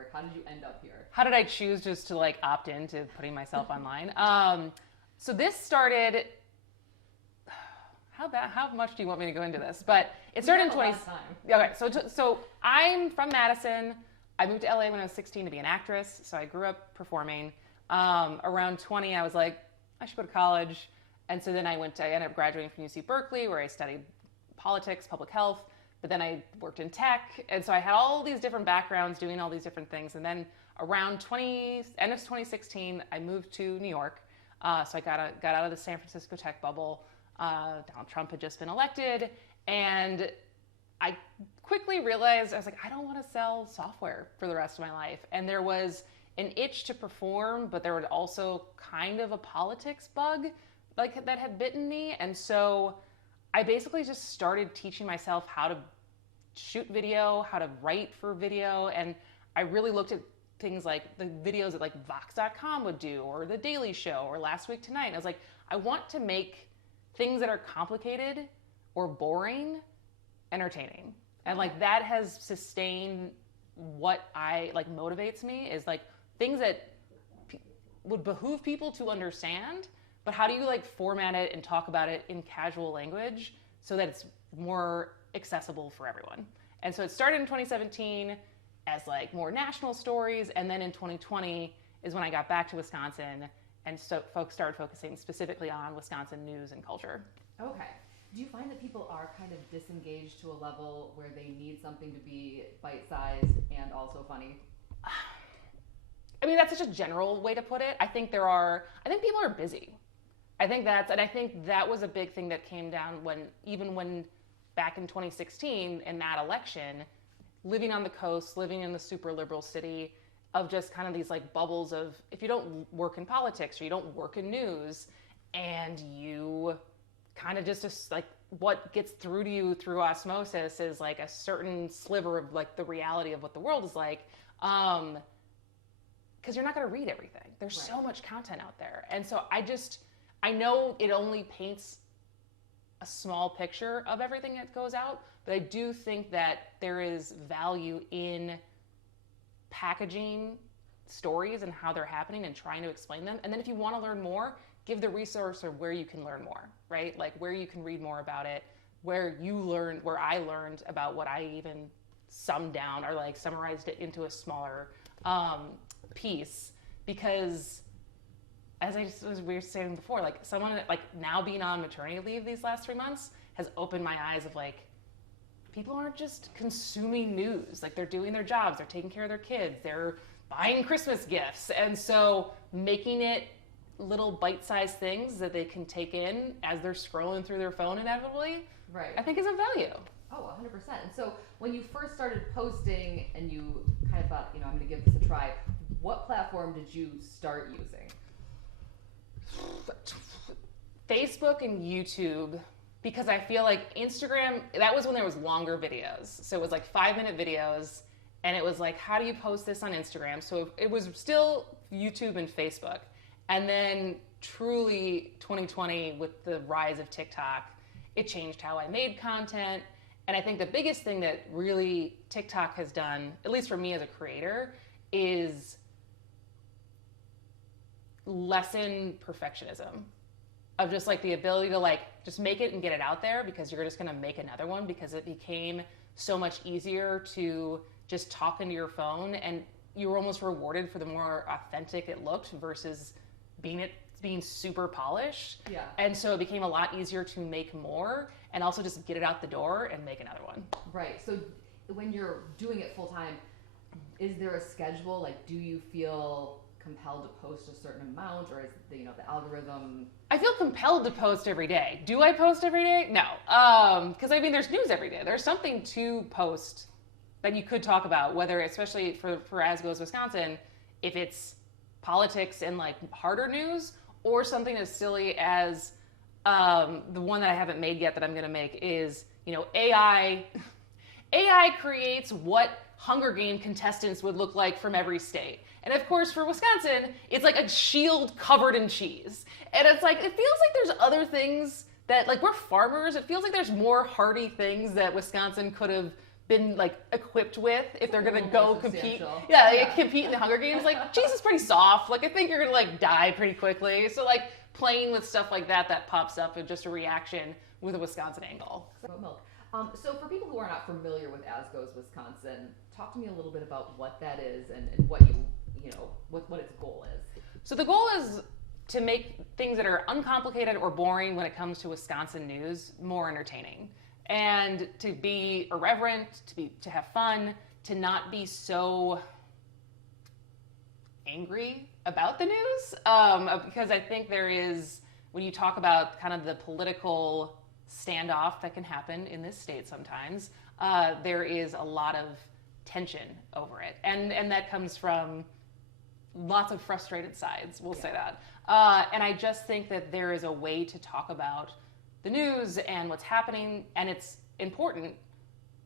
work? How did you end up here? How did I choose just to like opt into putting myself online? So this started. How much do you want me to go into this? But it started in 20. Okay, so I'm from Madison. I moved to LA when I was 16 to be an actress. So I grew up performing. Around 20, I was like, I should go to college. And so then I ended up graduating from UC Berkeley, where I studied politics, public health. But then I worked in tech. And so I had all these different backgrounds doing all these different things. And then around end of 2016, I moved to New York. So I got out of the San Francisco tech bubble. Donald Trump had just been elected, and I quickly realized, I was like, I don't want to sell software for the rest of my life. And there was an itch to perform, but there was also kind of a politics bug like that had bitten me. And so I basically just started teaching myself how to shoot video, how to write for video, and I really looked at things like the videos that like Vox.com would do, or The Daily Show, or Last Week Tonight. And I was like, I want to make things that are complicated or boring entertaining. And like that has sustained what motivates me, is like things that would behoove people to understand, but how do you like format it and talk about it in casual language so that it's more accessible for everyone. And so it started in 2017 as like more national stories, and then in 2020 is when I got back to Wisconsin, and so folks started focusing specifically on Wisconsin news and culture. Okay. Do you find that people are kind of disengaged to a level where they need something to be bite-sized and also funny? I mean, that's such a general way to put it. I think people are busy. I think that was a big thing that came down when back in 2016 in that election, living on the coast, living in the super liberal city, of just kind of these like bubbles of, if you don't work in politics or you don't work in news, and you kind of just like what gets through to you through osmosis is like a certain sliver of like the reality of what the world is like, because you're not going to read everything. There's right. So much content out there. And so I know it only paints a small picture of everything that goes out, but I do think that there is value in packaging stories and how they're happening and trying to explain them. And then if you want to learn more, give the resource or where you can learn more, right? Like where you can read more about it, where I learned about what I even summed down or like summarized it into a smaller piece. Because as we were saying before, like someone like now being on maternity leave these last 3 months has opened my eyes of like, people aren't just consuming news. Like they're doing their jobs, they're taking care of their kids, they're buying Christmas gifts. And so making it little bite-sized things that they can take in as they're scrolling through their phone inevitably, right. I think is of value. Oh, 100%. And so when you first started posting and you kind of thought, I'm going to give this a try, what platform did you start using? Facebook and YouTube. Because I feel like Instagram, that was when there was longer videos. So it was like 5-minute videos, and it was like, how do you post this on Instagram? So it was still YouTube and Facebook. And then truly 2020, with the rise of TikTok, it changed how I made content. And I think the biggest thing that really TikTok has done, at least for me as a creator, is lessen perfectionism. Of just like the ability to like just make it and get it out there, because you're just going to make another one, because it became so much easier to just talk into your phone, and you were almost rewarded for the more authentic it looked versus being super polished. Yeah. And so it became a lot easier to make more and also just get it out the door and make another one. Right. So when you're doing it full time, is there a schedule? Like, do you feel compelled to post a certain amount, or is the algorithm? I feel compelled to post every day. Do I post every day? No. Because I mean, there's news every day. There's something to post that you could talk about, whether, especially for As Goes Wisconsin, if it's politics and like harder news, or something as silly as the one that I haven't made yet that I'm going to make is, AI creates what Hunger Game contestants would look like from every state. And of course, for Wisconsin, it's like a shield covered in cheese. And it's like, it feels like there's other things that, like, we're farmers. It feels like there's more hearty things that Wisconsin could have been like equipped with if they're gonna go compete. Compete in the Hunger Games. Like, cheese is pretty soft. Like, I think you're gonna like die pretty quickly. So like playing with stuff like that pops up and just a reaction with a Wisconsin angle. Milk. So for people who are not familiar with As Goes Wisconsin, talk to me a little bit about what that is and what what its goal is. So the goal is to make things that are uncomplicated or boring when it comes to Wisconsin news more entertaining, and to be irreverent, to have fun, to not be so angry about the news, because I think there is, when you talk about kind of the political standoff that can happen in this state sometimes, there is a lot of tension over it, and that comes from lots of frustrated sides, we'll say that. And I just think that there is a way to talk about the news and what's happening, and it's important,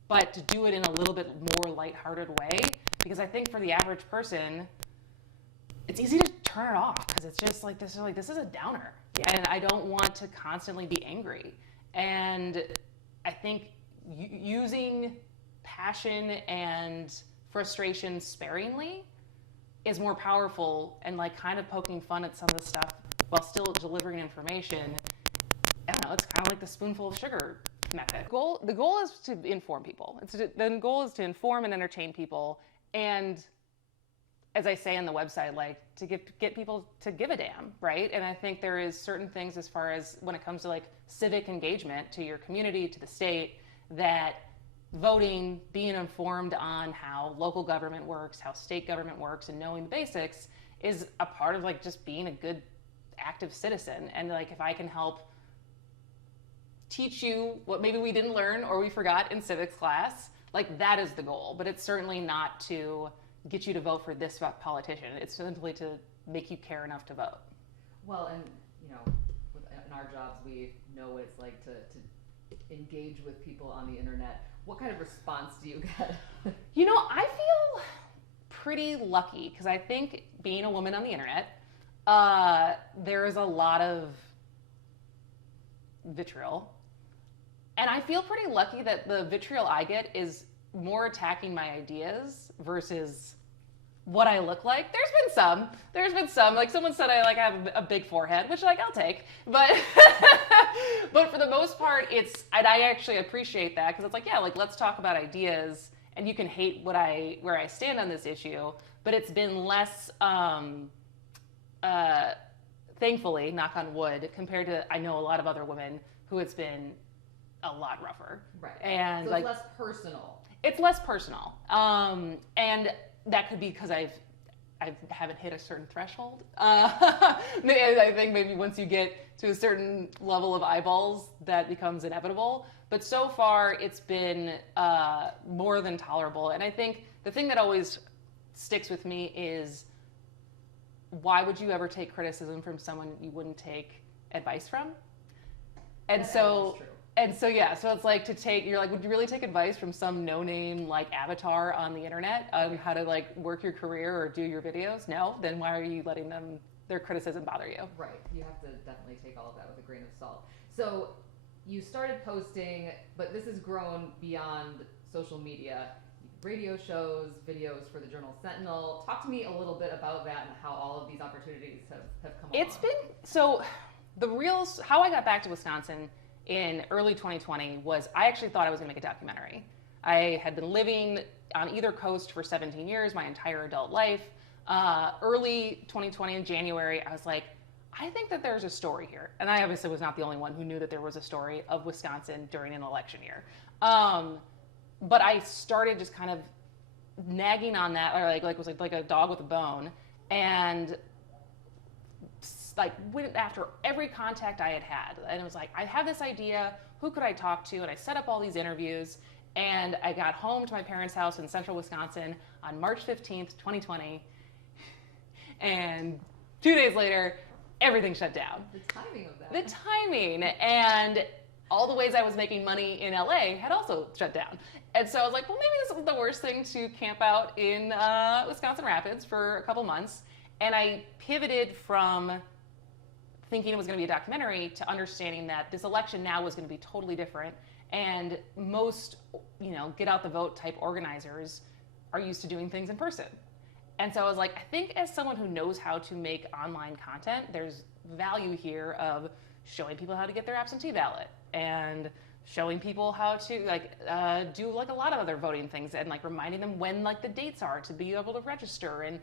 but to do it in a little bit more lighthearted way, because I think for the average person, it's easy to turn it off because it's just like this is a downer, and I don't want to constantly be angry. And I think using passion and frustration sparingly is more powerful, and like kind of poking fun at some of the stuff while still delivering information. I don't know, it's kind of like the spoonful of sugar method. The goal is to inform people. The goal is to inform and entertain people, and as I say on the website, like to get people to give a damn, right? And I think there is certain things as far as when it comes to like civic engagement to your community, to the state, that voting, being informed on how local government works, how state government works, and knowing the basics is a part of like just being a good active citizen. And like if I can help teach you what maybe we didn't learn or we forgot in civics class, like that is the goal. But it's certainly not to get you to vote for this politician. It's simply to make you care enough to vote. Well, and in our jobs, we know what it's like to engage with people on the internet. What kind of response do you get? I feel pretty lucky because I think being a woman on the internet, there is a lot of vitriol. And I feel pretty lucky that the vitriol I get is more attacking my ideas versus what I look like. There's been some, like someone said I have a big forehead, which I'll take, but but for the most part, and I actually appreciate that because it's let's talk about ideas, and you can hate where I stand on this issue, but it's been less, thankfully, knock on wood, compared to I know a lot of other women who it's been a lot rougher. Right. And so it's less personal. It's less personal, and that could be because I haven't hit a certain threshold. I think maybe once you get to a certain level of eyeballs, that becomes inevitable. But so far, it's been more than tolerable. And I think the thing that always sticks with me is, why would you ever take criticism from someone you wouldn't take advice from? And so it's like would you really take advice from some no-name avatar on the internet on how to work your career or do your videos? No? Then why are you letting their criticism bother you? Right. You have to definitely take all of that with a grain of salt. So you started posting, but this has grown beyond social media. Radio shows, videos for the Journal Sentinel. Talk to me a little bit about that and how all of these opportunities have come along. How I got back to Wisconsin in early 2020 was I actually thought I was going to make a documentary. I had been living on either coast for 17 years, my entire adult life. Early 2020 in January, I was like, I think that there's a story here. And I obviously was not the only one who knew that there was a story of Wisconsin during an election year. But I started just kind of nagging on that, or was like a dog with a bone, and went after every contact I had. And it was like, I have this idea, who could I talk to? And I set up all these interviews, and I got home to my parents' house in central Wisconsin on March 15th, 2020. And 2 days later, everything shut down. The timing of that. The timing. And all the ways I was making money in LA had also shut down. And so I was like, well, maybe this isn't the worst thing to camp out in Wisconsin Rapids for a couple months. And I pivoted from thinking it was going to be a documentary to understanding that this election now was going to be totally different, And most, get out the vote type organizers are used to doing things in person. And so I was like, I think as someone who knows how to make online content, there's value here of showing people how to get their absentee ballot and showing people how to do like a lot of other voting things and like reminding them when like the dates are to be able to register. And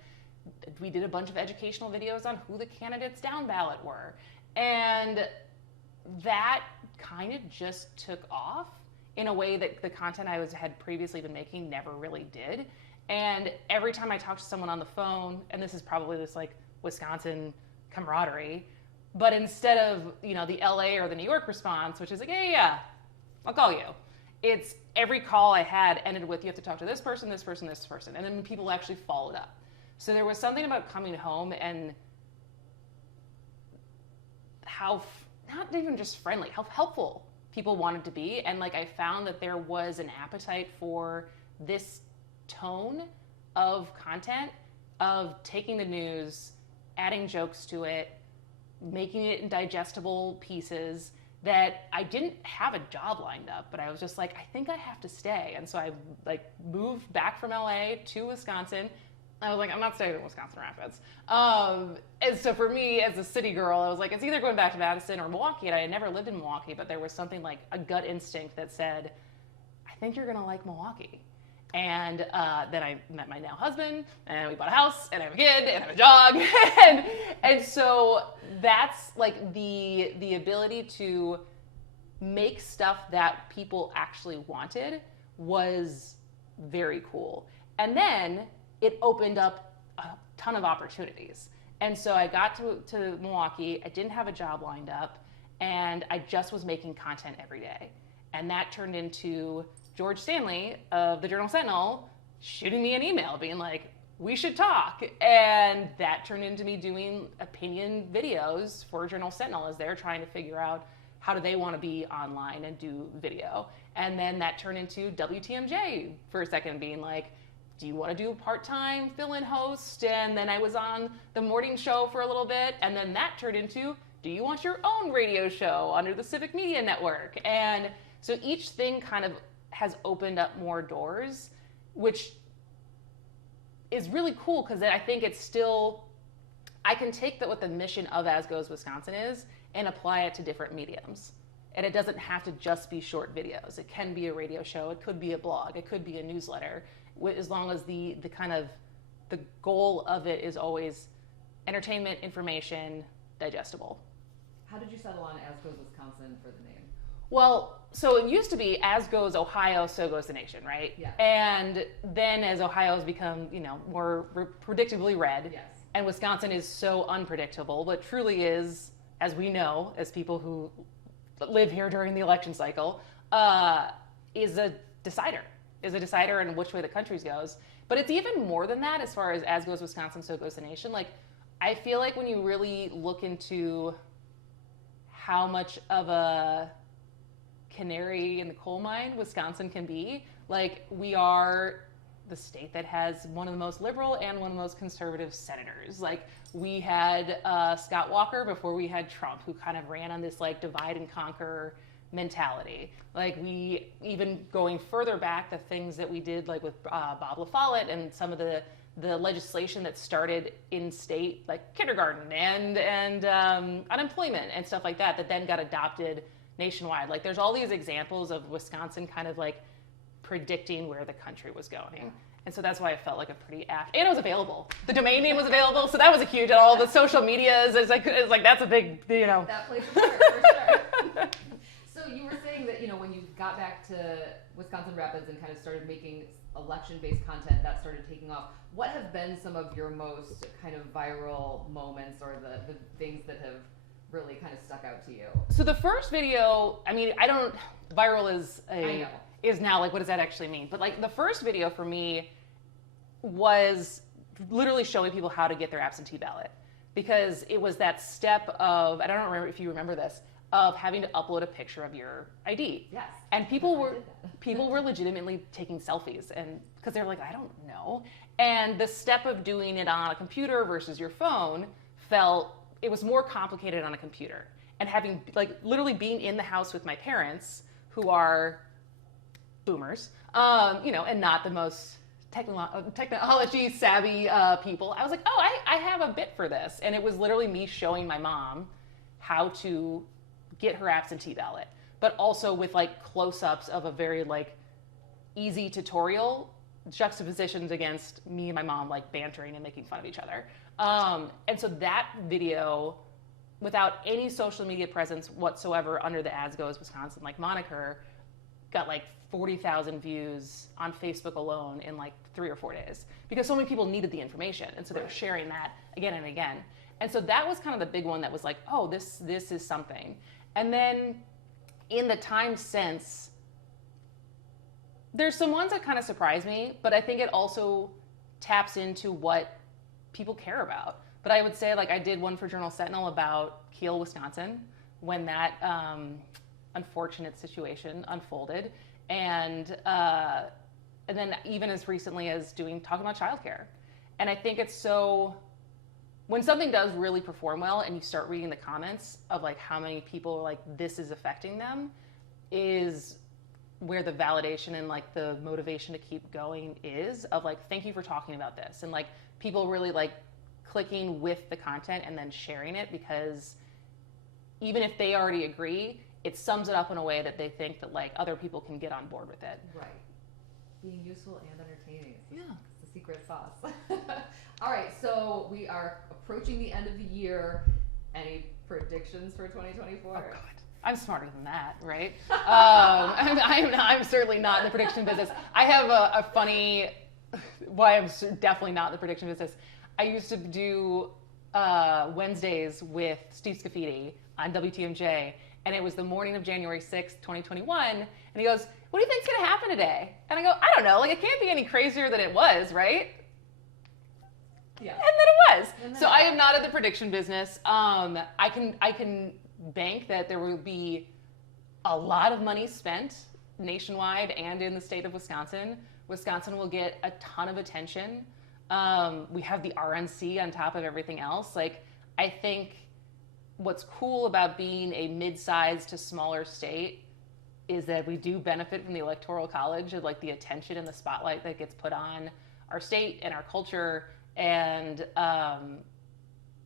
we did a bunch of educational videos on who the candidates down ballot were. And that kind of just took off in a way that the content I had previously been making never really did. And every time I talk to someone on the phone, and this is probably this like Wisconsin camaraderie, but instead of, the LA or the New York response, which is like, yeah, I'll call you. It's every call I had ended with, you have to talk to this person, this person, this person. And then people actually followed up. So there was something about coming home and how, not even just friendly, how helpful people wanted to be. And like I found that there was an appetite for this tone of content, of taking the news, adding jokes to it, making it in digestible pieces, that I didn't have a job lined up, but I was just like, I think I have to stay. And so I like moved back from LA to Wisconsin. I was like, I'm not staying in Wisconsin Rapids. And so for me as a city girl, I was like, it's either going back to Madison or Milwaukee. And I had never lived in Milwaukee, but there was something like a gut instinct that said, I think you're gonna like Milwaukee. And then I met my now husband, and we bought a house, and I have a kid, and I have a dog. and so that's like the ability to make stuff that people actually wanted was very cool. And then it opened up a ton of opportunities. And so I got to Milwaukee, I didn't have a job lined up, and I just was making content every day. And that turned into George Stanley of the Journal Sentinel shooting me an email being like, we should talk. And that turned into me doing opinion videos for Journal Sentinel as they're trying to figure out how do they want to be online and do video. And then that turned into WTMJ for a second being like, do you want to do a part-time fill-in host? And then I was on the morning show for a little bit. And then that turned into, do you want your own radio show under the Civic Media Network? And so each thing kind of has opened up more doors, which is really cool because I think it's still, I can take that what the mission of As Goes Wisconsin is and apply it to different mediums. And it doesn't have to just be short videos. It can be a radio show, it could be a blog, it could be a newsletter, as long as the kind of, the goal of it is always entertainment, information, digestible. How did you settle on As Goes Wisconsin for the name? Well, so it used to be as goes Ohio, so goes the nation, right? Yeah. And then as Ohio has become, more predictably red, yes. And Wisconsin is so unpredictable, but truly is, as we know, as people who live here during the election cycle, is a decider in which way the country goes. But it's even more than that as far as goes Wisconsin, so goes the nation. Like, I feel like when you really look into how much of a canary in the coal mine Wisconsin can be, like, we are the state that has one of the most liberal and one of the most conservative senators. Like, we had Scott Walker before we had Trump, who kind of ran on this like divide and conquer mentality. Like, we, even going further back, the things that we did like with Bob LaFollette and some of the legislation that started in state, like kindergarten and unemployment and stuff like that, that then got adopted nationwide. Like, there's all these examples of Wisconsin kind of like predicting where the country was going. And so that's why I felt like a pretty apt, and it was available. The domain name was available, so that was a huge, and all the social medias, it's like that's a big, That plays a part, for sure. So you were saying that, when you got back to Wisconsin Rapids and kind of started making election-based content, that started taking off. What have been some of your most kind of viral moments or the things that have really kind of stuck out to you? So the first video, viral is now like, what does that actually mean? But like the first video for me was literally showing people how to get their absentee ballot, because it was that step of, I don't remember if you remember this, of having to upload a picture of your ID. Yes. And people were legitimately taking selfies, and because they're like, I don't know. And the step of doing it on a computer versus your phone it was more complicated on a computer. And having, like, literally being in the house with my parents, who are boomers, and not the most technology savvy people, I was like, oh, I have a bit for this. And it was literally me showing my mom how to get her absentee ballot, but also with like close-ups of a very like easy tutorial juxtapositions against me and my mom like bantering and making fun of each other. And so that video, without any social media presence whatsoever under the As Goes Wisconsin like moniker, got like 40,000 views on Facebook alone in like 3 or 4 days because so many people needed the information. And so they were sharing that again and again. And so that was kind of the big one that was like, oh, this is something. And then in the time since, there's some ones that kind of surprise me, but I think it also taps into what people care about. But I would say, like, I did one for Journal Sentinel about Kiel, Wisconsin, when that unfortunate situation unfolded. And then even as recently as talking about childcare. And I think it's so, when something does really perform well and you start reading the comments of like how many people are like, this is affecting them, is where the validation and like the motivation to keep going is, of like, thank you for talking about this. And like people really like clicking with the content and then sharing it, because even if they already agree, it sums it up in a way that they think that like other people can get on board with it. Right. Being useful and entertaining. It's the secret sauce. All right, so we are approaching the end of the year. Any predictions for 2024? Oh God, I'm smarter than that, right? I'm certainly not in the prediction business. I have a funny, why I'm definitely not in the prediction business. I used to do Wednesdays with Steve Scafidi on WTMJ, and it was the morning of January 6th, 2021, and he goes, what do you think's gonna happen today? And I go, I don't know, like it can't be any crazier than it was, right? Yeah. And then it was. So I am not in the prediction business. I can bank that there will be a lot of money spent nationwide and in the state of Wisconsin. Wisconsin will get a ton of attention. We have the RNC on top of everything else. Like, I think what's cool about being a mid-sized to smaller state is that we do benefit from the Electoral College and like the attention and the spotlight that gets put on our state and our culture, and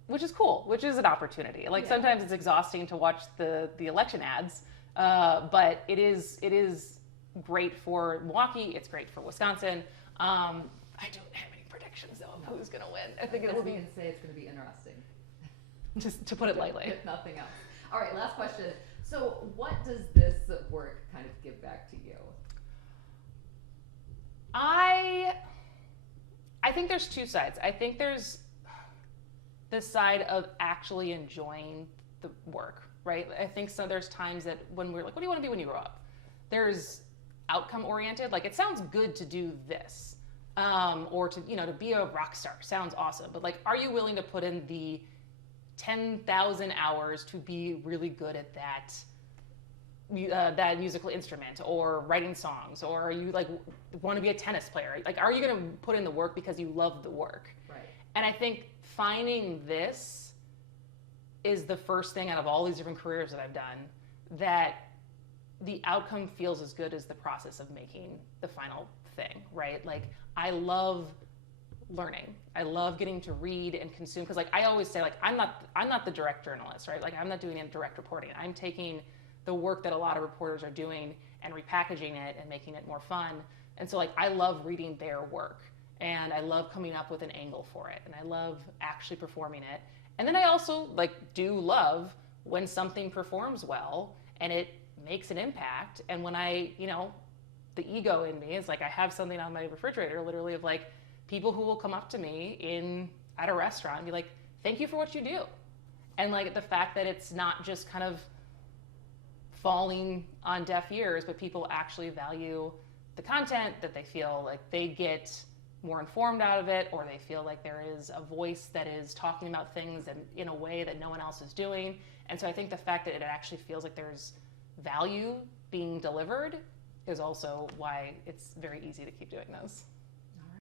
which is cool, which is an opportunity. Like sometimes it's exhausting to watch the election ads, but it is great for Milwaukee. It's great for Wisconsin. I don't have any predictions though of who's gonna win. I think it will be. We can say it's gonna be interesting. Just to put it lightly. If nothing else. All right, last question. So what does this work kind of give back to you? I think there's two sides. I think there's the side of actually enjoying the work, right? I think so. There's times that when we're like, what do you want to be when you grow up? There's outcome oriented. Like, it sounds good to do this, or to be a rock star. Sounds awesome. But like, are you willing to put in the 10,000 hours to be really good at that musical instrument, or writing songs, or are you like want to be a tennis player? Like, are you going to put in the work because you love the work? Right. And I think finding this is the first thing out of all these different careers that I've done that the outcome feels as good as the process of making the final thing, right? Like, I love learning. I love getting to read and consume, because like I always say, like I'm not the direct journalist, right? Like, I'm not doing any direct reporting. I'm taking the work that a lot of reporters are doing and repackaging it and making it more fun. And so like I love reading their work, and I love coming up with an angle for it, and I love actually performing it. And then I also like do love when something performs well and it makes an impact. And when I, the ego in me is like, I have something on my refrigerator literally of like people who will come up to me at a restaurant and be like, thank you for what you do. And like the fact that it's not just kind of falling on deaf ears, but people actually value the content, that they feel like they get more informed out of it, or they feel like there is a voice that is talking about things in a way that no one else is doing. And so I think the fact that it actually feels like there's value being delivered is also why it's very easy to keep doing those.